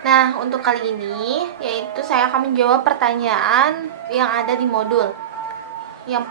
Nah, untuk kali ini yaitu saya akan menjawab pertanyaan yang ada di modul. Yang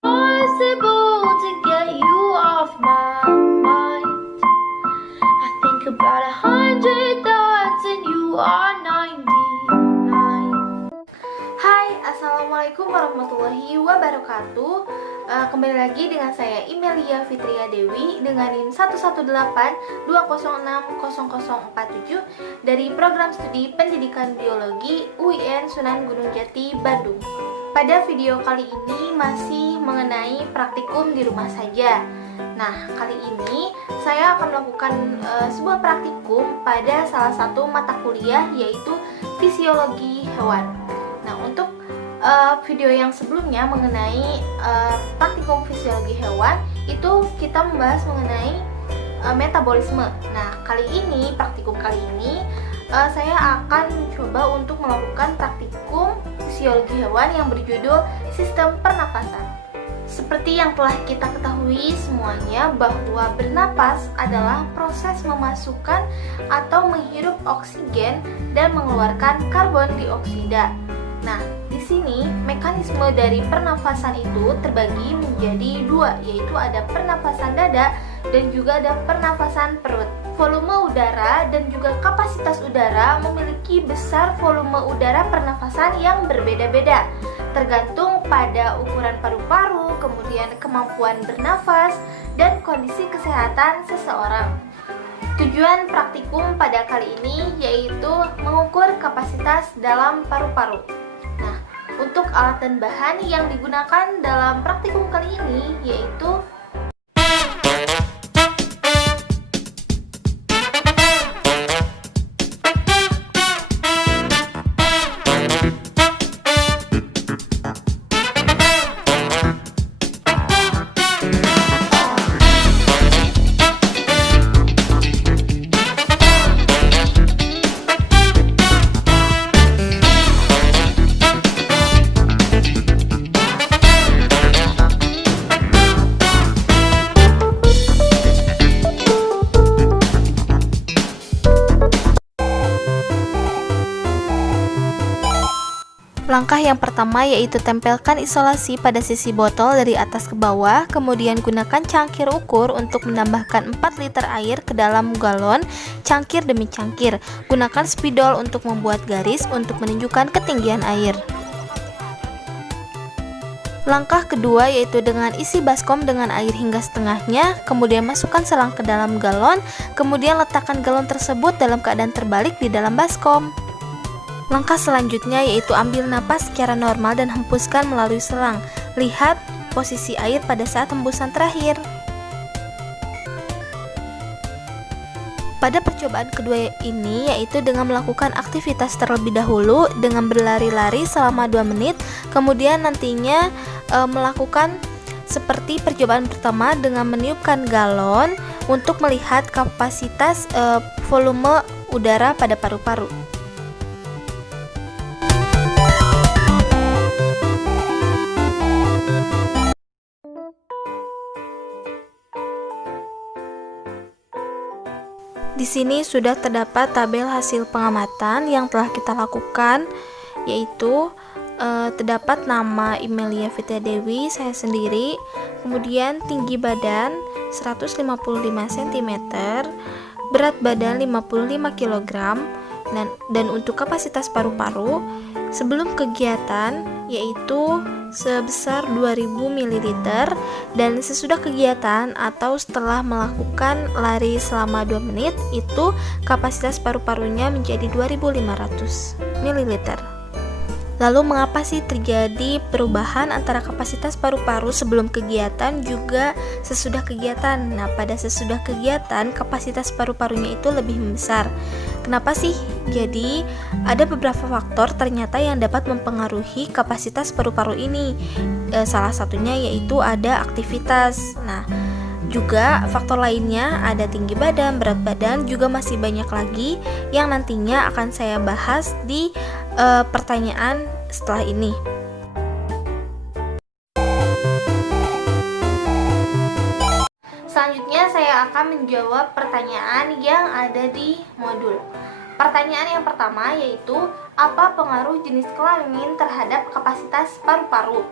possible to get you off my mind. I think about 100 thoughts and you are 99. Hai, assalamualaikum warahmatullahi wabarakatuh. Kembali lagi dengan saya Imelia Fitria Dewi dengan NIM 11820600047 dari Program Studi Pendidikan Biologi UIN Sunan Gunung Jati, Bandung. Pada video kali ini masih mengenai praktikum di rumah saja. Nah, kali ini saya akan melakukan sebuah praktikum pada salah satu mata kuliah yaitu Fisiologi Hewan. Nah, untuk video yang sebelumnya mengenai praktikum fisiologi hewan itu kita membahas mengenai metabolisme. Nah, praktikum kali ini saya akan mencoba untuk melakukan praktikum fisiologi hewan yang berjudul sistem pernapasan. Seperti yang telah kita ketahui semuanya bahwa bernapas adalah proses memasukkan atau menghirup oksigen dan mengeluarkan karbon dioksida. Nah, di sini mekanisme dari pernafasan itu terbagi menjadi dua, yaitu ada pernafasan dada dan juga ada pernafasan perut. Volume udara dan juga kapasitas udara memiliki besar volume udara pernafasan yang berbeda-beda, tergantung pada ukuran paru-paru, kemudian kemampuan bernafas, dan kondisi kesehatan seseorang. Tujuan praktikum pada kali ini yaitu mengukur kapasitas dalam paru-paru. Nah, untuk alat dan bahan yang digunakan dalam praktikum kali ini yaitu langkah yang pertama yaitu tempelkan isolasi pada sisi botol dari atas ke bawah, kemudian gunakan cangkir ukur untuk menambahkan 4 liter air ke dalam galon, cangkir demi cangkir. Gunakan spidol untuk membuat garis untuk menunjukkan ketinggian air. Langkah kedua yaitu dengan isi baskom dengan air hingga setengahnya, kemudian masukkan selang ke dalam galon, kemudian letakkan galon tersebut dalam keadaan terbalik di dalam baskom. Langkah selanjutnya yaitu ambil napas secara normal dan hempuskan melalui selang. Lihat posisi air pada saat hembusan terakhir. Pada percobaan kedua ini yaitu dengan melakukan aktivitas terlebih dahulu dengan berlari-lari selama 2 menit, kemudian nantinya melakukan seperti percobaan pertama dengan meniupkan galon untuk melihat kapasitas volume udara pada paru-paru. Di sini sudah terdapat tabel hasil pengamatan yang telah kita lakukan, yaitu terdapat nama Imelia Fitria Dewi, saya sendiri, kemudian tinggi badan 155 cm, berat badan 55 kg, dan untuk kapasitas paru-paru sebelum kegiatan yaitu sebesar 2000 ml dan sesudah kegiatan atau setelah melakukan lari selama 2 menit itu kapasitas paru-parunya menjadi 2500 ml. Lalu mengapa sih terjadi perubahan antara kapasitas paru-paru sebelum kegiatan juga sesudah kegiatan? Nah, pada sesudah kegiatan kapasitas paru-parunya itu lebih membesar. Kenapa sih? Jadi, ada beberapa faktor ternyata yang dapat mempengaruhi kapasitas paru-paru ini. Salah satunya yaitu ada aktivitas. Nah, juga faktor lainnya ada tinggi badan, berat badan, juga masih banyak lagi yang nantinya akan saya bahas di pertanyaan setelah ini. Selanjutnya saya akan menjawab pertanyaan yang ada di modul. Pertanyaan yang pertama yaitu, apa pengaruh jenis kelamin terhadap kapasitas paru-paru?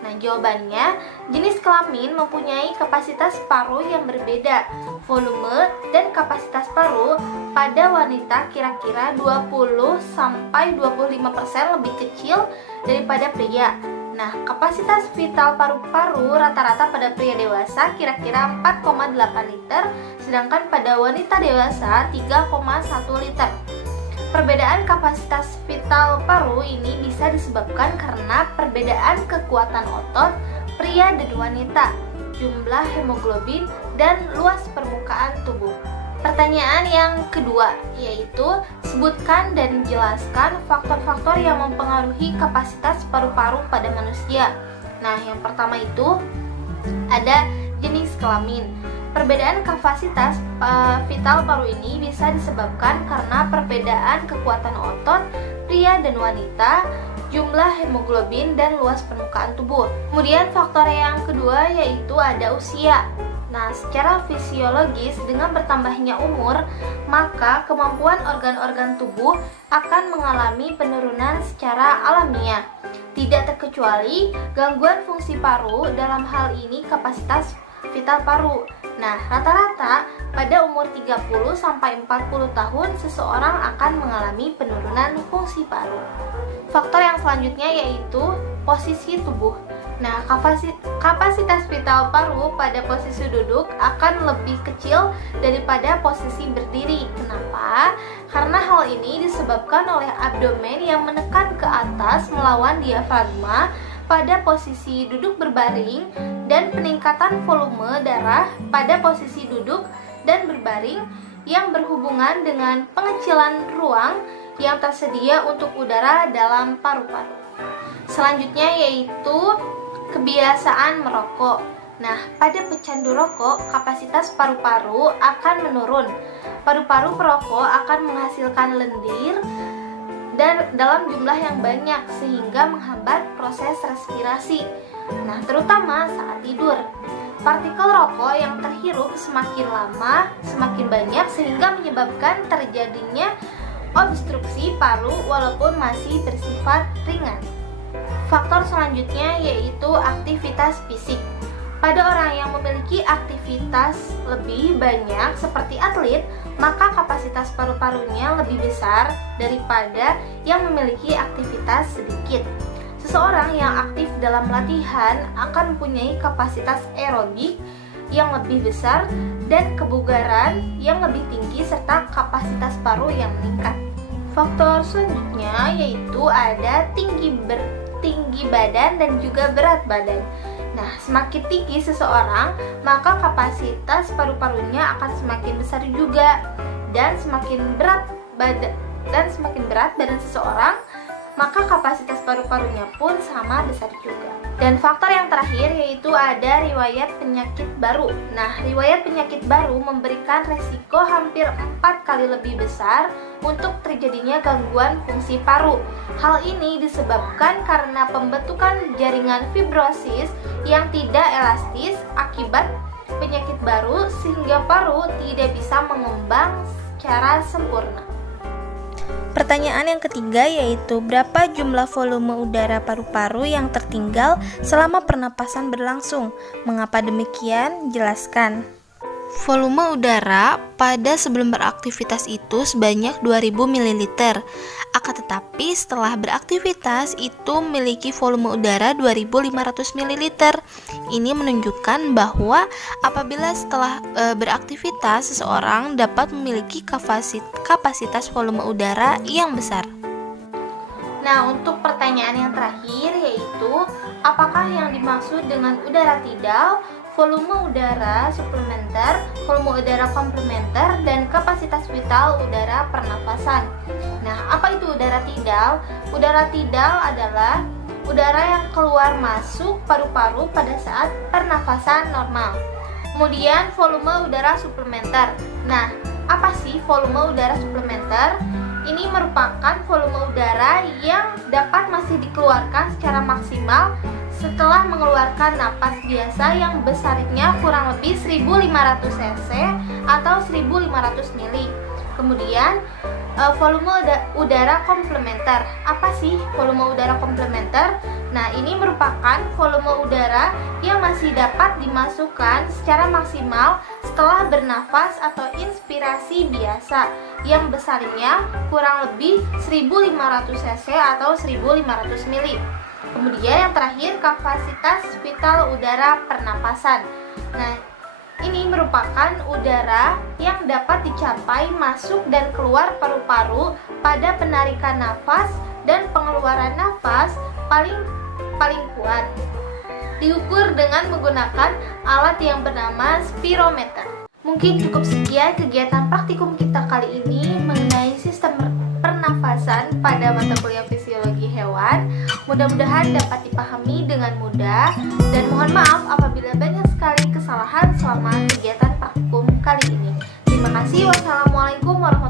Nah, jawabannya, jenis kelamin mempunyai kapasitas paru yang berbeda. Volume dan kapasitas paru pada wanita kira-kira 20-25% lebih kecil daripada pria. Nah, kapasitas vital paru-paru rata-rata pada pria dewasa kira-kira 4,8 liter, sedangkan pada wanita dewasa 3,1 liter. Perbedaan kapasitas vital paru ini bisa disebabkan karena perbedaan kekuatan otot pria dan wanita, jumlah hemoglobin, dan luas permukaan tubuh. Pertanyaan yang kedua yaitu, sebutkan dan jelaskan faktor-faktor yang mempengaruhi kapasitas paru-paru pada manusia. Nah, yang pertama itu ada jenis kelamin. Perbedaan kapasitas vital paru ini bisa disebabkan karena perbedaan kekuatan otot pria dan wanita, jumlah hemoglobin, dan luas permukaan tubuh. Kemudian faktor yang kedua yaitu ada usia. Nah, secara fisiologis dengan bertambahnya umur, maka kemampuan organ-organ tubuh akan mengalami penurunan secara alamiah. Tidak terkecuali gangguan fungsi paru, dalam hal ini kapasitas vital paru. Nah, rata-rata pada umur 30-40 tahun seseorang akan mengalami penurunan fungsi paru. Faktor yang selanjutnya yaitu posisi tubuh. Nah, kapasitas vital paru pada posisi duduk akan lebih kecil daripada posisi berdiri. Kenapa? Karena hal ini disebabkan oleh abdomen yang menekan ke atas melawan diafragma pada posisi duduk berbaring dan peningkatan volume darah pada posisi duduk dan berbaring yang berhubungan dengan pengecilan ruang yang tersedia untuk udara dalam paru-paru. Selanjutnya yaitu kebiasaan merokok. Nah, pada pecandu rokok, kapasitas paru-paru akan menurun. Paru-paru perokok akan menghasilkan lendir dan dalam jumlah yang banyak sehingga menghambat proses respirasi. Nah, terutama saat tidur. Partikel rokok yang terhirup semakin lama semakin banyak sehingga menyebabkan terjadinya obstruksi paru walaupun masih bersifat ringan. Faktor selanjutnya yaitu aktivitas fisik. Pada orang yang memiliki aktivitas lebih banyak seperti atlet, maka kapasitas paru-parunya lebih besar daripada yang memiliki aktivitas sedikit. Seseorang yang aktif dalam latihan akan mempunyai kapasitas aerobik yang lebih besar dan kebugaran yang lebih tinggi serta kapasitas paru yang meningkat. Faktor selanjutnya yaitu ada tinggi badan dan juga berat badan. Nah, semakin tinggi seseorang, maka kapasitas paru-parunya akan semakin besar juga, dan semakin berat badan seseorang, maka kapasitas paru-parunya pun sama besar juga. Dan faktor yang terakhir yaitu ada riwayat penyakit baru. Nah, riwayat penyakit baru memberikan resiko hampir 4 kali lebih besar untuk terjadinya gangguan fungsi paru. Hal ini disebabkan karena pembentukan jaringan fibrosis yang tidak elastis akibat penyakit baru sehingga paru tidak bisa mengembang secara sempurna. Pertanyaan yang ketiga yaitu, berapa jumlah volume udara paru-paru yang tertinggal selama pernapasan berlangsung? Mengapa demikian? Jelaskan. Volume udara pada sebelum beraktivitas itu sebanyak 2000 ml. Akan tetapi setelah beraktivitas itu memiliki volume udara 2500 ml. Ini menunjukkan bahwa apabila setelah beraktivitas seseorang dapat memiliki kapasitas volume udara yang besar. Nah, untuk pertanyaan yang terakhir yaitu, apakah yang dimaksud dengan udara tidal, volume udara suplementer, volume udara komplementer, dan kapasitas vital udara pernafasan? Nah, apa itu udara tidal? Udara tidal adalah udara yang keluar masuk paru-paru pada saat pernafasan normal. Kemudian volume udara suplementer. Nah, apa sih volume udara suplementer? Ini merupakan volume udara yang dapat masih dikeluarkan secara maksimal setelah mengeluarkan napas biasa yang besarnya kurang lebih 1500 cc atau 1500 ml. Kemudian volume udara komplementer. Apa sih volume udara komplementer? Nah, ini merupakan volume udara yang masih dapat dimasukkan secara maksimal setelah bernafas atau inspirasi biasa yang besarnya kurang lebih 1500 cc atau 1500 ml. Kemudian yang terakhir, kapasitas vital udara pernapasan. Nah, ini merupakan udara yang dapat dicapai masuk dan keluar paru-paru pada penarikan nafas dan pengeluaran nafas paling kuat. Diukur dengan menggunakan alat yang bernama spirometer. Mungkin cukup sekian kegiatan praktikum kita kali ini mengenai sistem pernafasan pada mata kuliah fisiologi hewan. Mudah-mudahan dapat dipahami dengan mudah, dan mohon maaf apabila banyak sekali kesalahan selama kegiatan praktikum kali ini. Terima kasih. Wassalamualaikum warahmatullahi wabarakatuh.